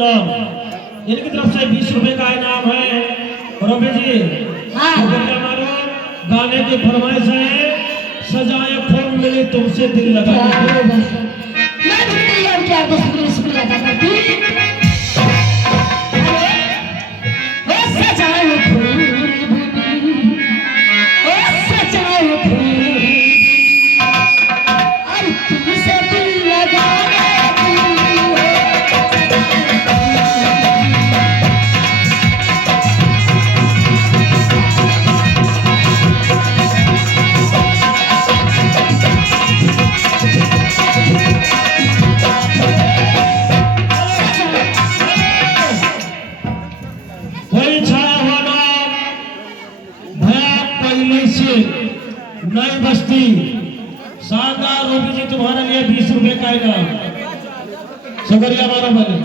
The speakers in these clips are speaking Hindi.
नाम, इनकी तरफ से 20 रुपए का इनाम है। रवि जी हमारा गाने की फरमाइश है, सजाए फोन मिले तुमसे दिल लगाने। नई बस्ती शानदार रूपी जी तुम्हारे लिए 20 रुपए का इनाम। शुक्रिया मारा भले।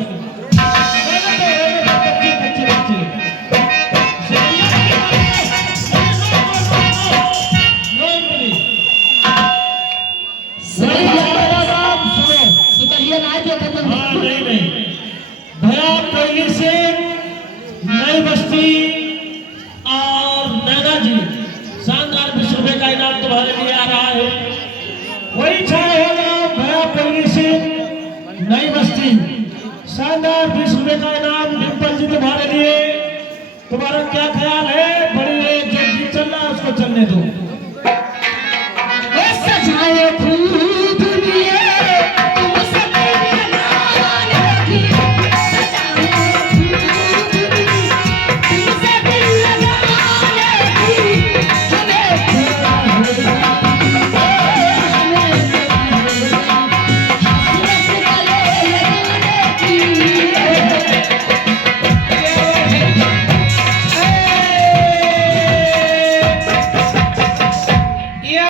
भैया पहली से नई बस्ती और नैना जी शानदार 20 रुपए का इनाम तुम्हारे लिए आ रहा है। वही छाया होगा भैया पहली से नई बस्ती शानदार 20 रुपए का इनाम डिम्पल जी तुम्हारे लिए। तुम्हारा क्या ख्याल है? बड़ी जो चल रहा है उसको चलने दो।